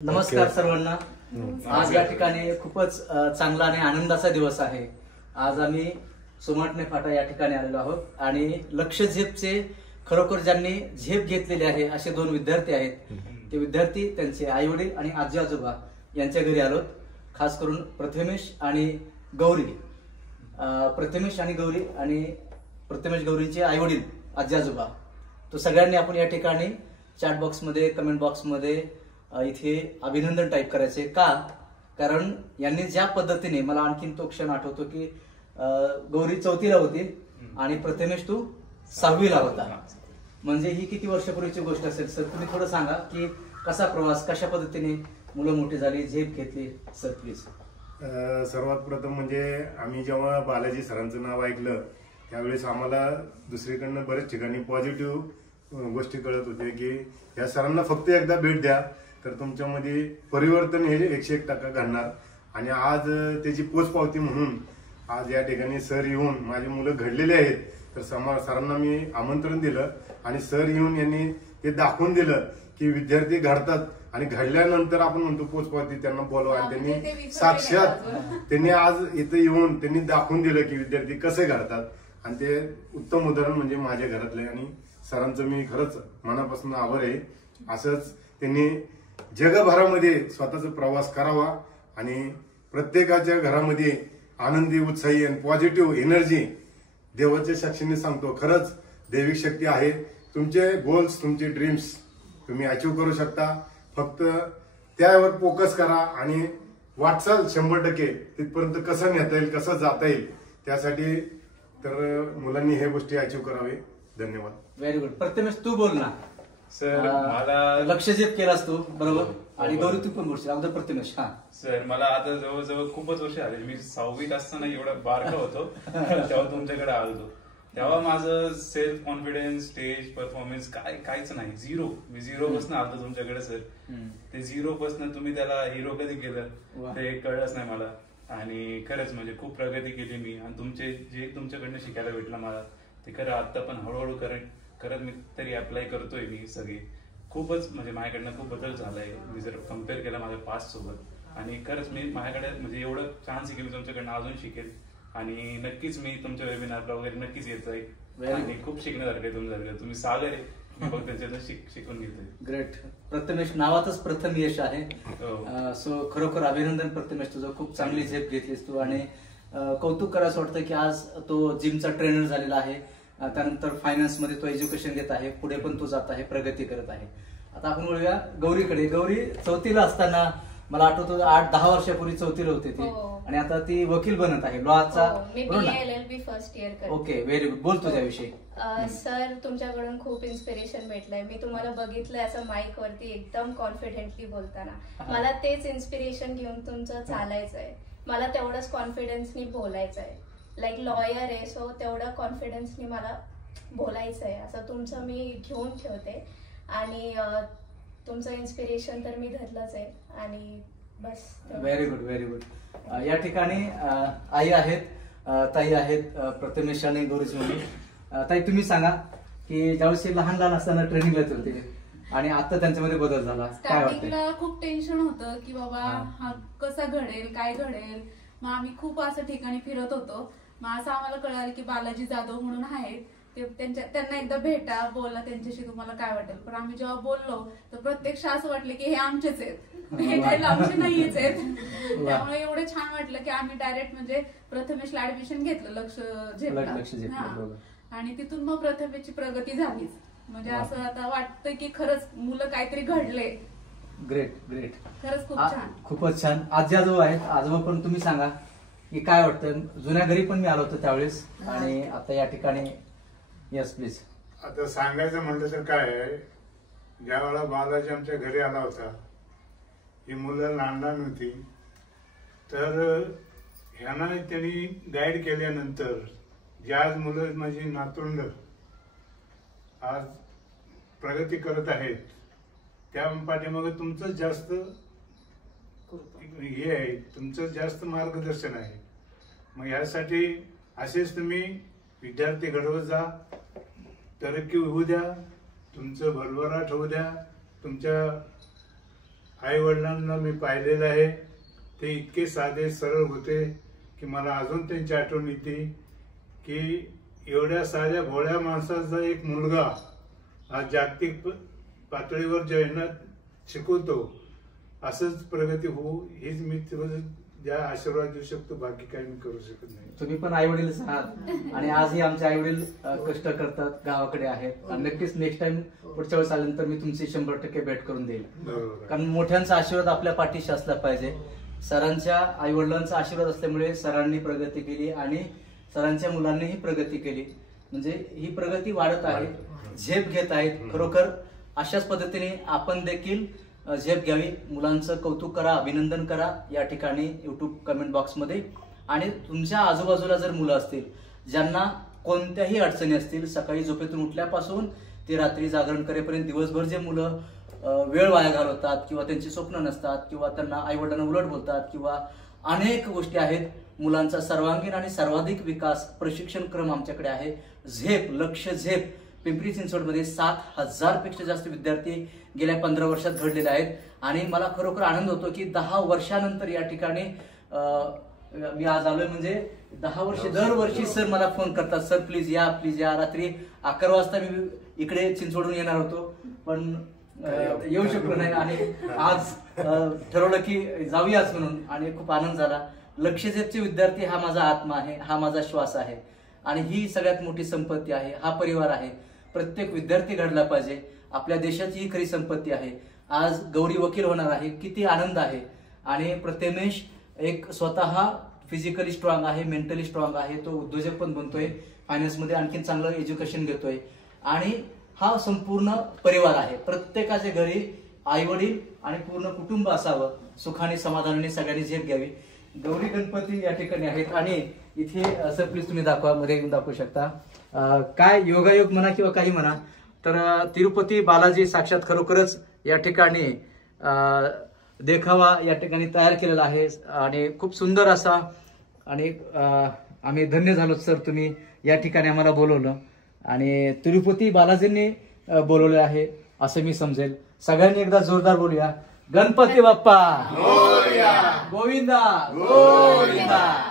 नमस्कार सर्वांना। आज या ठिकाणी खूपच चांगला आणि आनंदाचा दिवस आहे। आज आम्ही सोमाटणे फाटा या ठिकाणी आलेलो आहोत आणि लक्ष झेपचे खरोखर ज्यांनी झेप घेतलेली आहे असे दोन विद्यार्थी आहेत। ते विद्यार्थी त्यांचे आई वडील आणि आजी आजोबा यांच्या घरी आलोत। खास करून प्रथमेश आणि गौरी, प्रथमेश गौरीचे आई वडील आजी आजोबा, तो सगळ्यांनी आपण या ठिकाणी चॅट बॉक्स मध्ये, कमेंट बॉक्स मध्ये इथे अभिनंदन टाईप करायचे का, कारण यांनी ज्या पद्धतीने, मला आणखीन तो क्षण आठवतो की गौरी 4थीला होती आणि प्रथमेश तू 6वीला होता। म्हणजे ही किती वर्षापूर्वीची गोष्ट असेल सर? तुम्ही थोडं सांगा की कसा प्रवास, कशा पद्धतीने मुलं मोठी झाली, झेप घेतली सर प्लीज। सर्वात प्रथम म्हणजे आम्ही जेव्हा बालाजी सरांचं नाव ऐकलं त्यावेळेस आम्हाला दुसरीकडनं बरेच ठिकाणी पॉझिटिव्ह गोष्टी कळत होते की या सरांना फक्त एकदा भेट द्या तर तुमच्यामध्ये परिवर्तन हे 101% घडणार। आणि आज त्याची पोचपावती म्हणून आज या ठिकाणी सर येऊन माझी मुलं घडलेली आहेत, तर सरांना मी आमंत्रण दिलं आणि सर येऊन यांनी ते दाखवून दिलं की विद्यार्थी घडतात आणि घडल्यानंतर आपण म्हणतो पोचपावती त्यांना बोलवा, आणि त्यांनी साक्षात त्यांनी आज इथे येऊन त्यांनी दाखवून दिलं की विद्यार्थी कसे घडतात। आणि ते उत्तम उदाहरण म्हणजे माझ्या घरातले, आणि सरांचं मी खरंच मनापासून आभार आहे। असंच त्यांनी जगभरामध्ये स्वतःचा प्रवास करावा आणि प्रत्येकाच्या घरामध्ये आनंदी, उत्साही आणि पॉझिटिव्ह एनर्जी देवाच्या साक्षीने सांगतो, खरंच दैविक शक्ती आहे। तुमचे गोल्स, तुमचे ड्रीम्स तुम्ही अचीव करू शकता, फक्त त्यावर फोकस करा आणि वाटचाल 100% तिथपर्यंत कसं नेता येईल, कसं जाता येईल, त्यासाठी तर मुलांनी हे गोष्टी अचीव करावे। धन्यवाद। Very good. प्रथमेश तू बोल ना सर। मला लक्ष झेप केलास तू, बरोबर? आणि गौरी तू पण बोलशील अगोदर प्रथमेश। हा सर, मला आता जवळजवळ खूपच वर्ष झाले, मी 6वीत असताना एवढा बारका होतो तेव्हा तुमच्याकडे आलो। तेव्हा माझं सेल्फ कॉन्फिडन्स, स्टेज परफॉर्मन्स काहीच नाही, झिरो। मी 0 पासून आलो तुमच्याकडे सर। ते 0 पासून तुम्ही त्याला हिरो कधी केलं ते कळलंच नाही मला, आणि खरंच म्हणजे खूप प्रगती केली मी, आणि तुमचे जे तुमच्याकडनं शिकायला भेटलं मला ते खरं आता पण हळूहळू करत मी तरी अप्लाय करतोय मी सगळे। खूपच म्हणजे माझ्याकडनं खूप बदल झालाय मी जर कम्पेअर केला माझ्या पास्ट सोबत, आणि खरंच मी माझ्याकडे म्हणजे एवढं चान्स की मी तुमच्याकडनं अजून शिकेल, आणि नक्कीच मी तुमच्या वेबिनारला वगैरे नक्कीच येत जाईल, आणि खूप शिकण्यासारखं आहे तुमच्यासारखं। तुम्ही सागर आहे, फक्त त्यांच्यातून शिकून घेतोय। ग्रेट। प्रथमेश नावातच प्रथम यश आहे, सो खरोखर अभिनंदन प्रथमेश, तुझं खूप चांगली झेप घेतलीस तू, आणि कौतुक करायचं वाटतं की आज तो जिमचा ट्रेनर झालेला आहे, त्यानंतर फायनान्स मध्ये तो एज्युकेशन देत आहे, पुढे पण तो जात आहे, प्रगती करत आहे। आता आपण बोलूया गौरीकडे। गौरी 4थीला असताना, मला आठवतं 8-10 वर्षापूर्वी 4थीला होते ती, आणि आता ती वकील बनत आहे लॉचा। LLB फर्स्ट इयर करते। Okay, very good. बोल तुझ्याविषयी। सर, तुमच्याकडून खूप इन्स्पिरेशन भेटलंय। मी तुम्हाला बघितलंय असं माईक वरती एकदम कॉन्फिडेंटली बोलताना, मला तेच इन्स्पिरेशन घेऊन तुमचं चालायचंय, मला तेवढंच कॉन्फिडन्सनी बोलायचंय। लाईक लॉयर आहे, सो तेवढं कॉन्फिडन्सनी मला बोलायचंय, असं तुमचं मी घेऊन ठेवते, आणि तुमचं इन्स्पिरेशन तर मी धरलंच आहे, आणि बस। Very good, very good. या ठिकाणी आई आहेत, ताई आहेत, प्रथमेश आणि गौरीची मम्मी। ताई, तुम्ही सांगा की ज्यावेळेस लहान असताना ट्रेनिंगला होते आणि आता त्यांच्यामध्ये बदल झाला, काय वाटतं? स्टार्टिंगला खूप टेन्शन होतं की बाबा हा कसा घडेल, काय घडेल। मग आम्ही खूप असं ठिकाणी फिरत होतो, मग असं आम्हाला कळालं की बालाजी जाधव म्हणून आहेत, त्यांना एकदा भेटा, बोला त्यांच्याशी, तुम्हाला काय वाटेल। पण आम्ही जेव्हा बोललो तर प्रत्यक्ष असं वाटलं की हे आमचेच आहेत, हे काही आमचे नाहीच आहेत। त्यामुळे एवढं छान वाटलं की आम्ही डायरेक्ट म्हणजे प्रथमेशला ऍडमिशन घेतलं, लक्ष झेपलं, आणि तिथून मग प्रथमेशची प्रगती झालीच। म्हणजे असं आता वाटतं की खरंच मुलं काहीतरी घडले। ग्रेट, ग्रेट, खरंच खूप छान, खूपच छान। आजी आजोबा आहेत, आजोबा पण तुम्ही सांगा की काय वाटतं? जुन्या घरी पण मी आलो होतो त्यावेळेस, आणि आता या ठिकाणी। Yes please. आता सांगायचं म्हटलं तर काय आहे, ज्या वेळेला बालाजी आमच्या घरी आला होता, ही मुलं लहान लहान होती, तर ह्यांना त्यांनी गाईड केल्यानंतर जी आज मुलं माझी नातवंड आज प्रगती करत आहेत, त्या पाठीमागे तुमचं जास्त हे आहे, तुमचं जास्त मार्गदर्शन आहे। मग यासाठी असेच तुम्ही विद्यार्थी घडवत जा, तरक्की होऊ द्या, तुमचं भरभराट होऊ द्या, तुमच्या आई वडिलांना मी पाहिलेलं आहे. ते इतके साधे सरळ होते की मला अजून त्यांची आठवण येते की एवढ्या साध्या भोळ्या माणसाचा एक मुलगा आज जागतिक पातळीवर जयनात शिकवतो. असंच प्रगती होऊ हीच मी ज्या आशीर्वाद देऊ शकतो. बाकी काही मी करू शकत नाही. तुम्ही पण आई वडीलच आहात आणि आजही आमचे आई वडील कष्ट करतात, गावाकडे आहेत. आणि नक्कीच नेक्स्ट टाइम पुढच्या वेळेस आल्यानंतर मी तुमची 100% भेट करून देईल. कारण मोठ्यांचा आशीर्वाद आपल्या पाठीशी असला पाहिजे. सरांच्या आई वडिलांचा आशीर्वाद असल्यामुळे सरांनी प्रगती केली आणि सरांच्या मुलांनीही प्रगती केली. म्हणजे ही प्रगती वाढत आहे, झेप घेत आहेत. खरोखर अशाच पद्धतीने आपण देखील झेप घ्यावी. मुलांचं कौतुक करा, अभिनंदन करा या ठिकाणी युट्यूब कमेंट बॉक्समध्ये. आणि तुमच्या आजूबाजूला जर मुलं असतील ज्यांना कोणत्याही अडचणी असतील, सकाळी झोपेतून उठल्यापासून ते रात्री जागरण करेपर्यंत दिवसभर जे मुलं वेळ वाया घालवतात किंवा त्यांची स्वप्न नसतात किंवा त्यांना आई वडिलांना उलट बोलतात किंवा अनेक गोष्टी आहेत, मुलांचा सर्वांगीण आणि सर्वाधिक विकास प्रशिक्षण क्रम आमच्याकडे आहे. झेप, लक्ष झेप. पिंपरी चिंचवडमध्ये 7,000 पेक्षा जास्त विद्यार्थी गेल्या 15 वर्षात घडलेले आहेत. आणि मला खरोखर आनंद होतो की 10 वर्षानंतर या ठिकाणी मी आज आलोय. म्हणजे 10 वर्ष दरवर्षी सर मला फोन करतात, सर प्लीज या, प्लीज या. रात्री 11 वाजता मी इकडे चिंचवडून येणार होतो पण येऊ शकलो नाही आणि आज ठरवलं की जाऊयाच म्हणून आणि खूप आनंद झाला. लक्षझेपचे विद्यार्थी हा माझा आत्मा आहे, हा माझा श्वास आहे आणि ही सगळ्यात मोठी संपत्ती आहे. हा परिवार आहे. प्रत्येक विद्यार्थी घडला पाहिजे. आपल्या देशाची ही खरी संपत्ती आहे. आज गौरी वकील होणार आहे, किती आनंद आहे. आणि प्रथमेश एक स्वतः फिजिकली स्ट्रॉंग आहे, मेंटली स्ट्रॉंग आहे. तो उद्योजक पण बनतोय, फायनान्समध्ये आणखीन चांगलं एज्युकेशन घेतोय. आणि हा संपूर्ण परिवार आहे. प्रत्येकाच्या घरी आई वडील आणि पूर्ण कुटुंब असावं. सुखाने समाधानाने सगळ्यांनी झेप घ्यावी. गौरी गणपती या ठिकाणी आहेत आणि इथे सर प्लीज तुम्ही दाखवा, मध्ये येऊन दाखवू शकता. काय योगायोग म्हणा किंवा काही म्हणा, तर तिरुपती बालाजी साक्षात खरोखरच या ठिकाणी देखावा या ठिकाणी तयार केलेला आहे आणि खूप सुंदर असा. आणि आम्ही धन्य झालो सर, तुम्ही या ठिकाणी आम्हाला बोलवलं आणि तिरुपती बालाजींनी बोलवलं आहे असं मी समजेल. सगळ्यांनी एकदा जोरदार बोलूया, गणपती बाप्पा गोविंदा गोविंदा.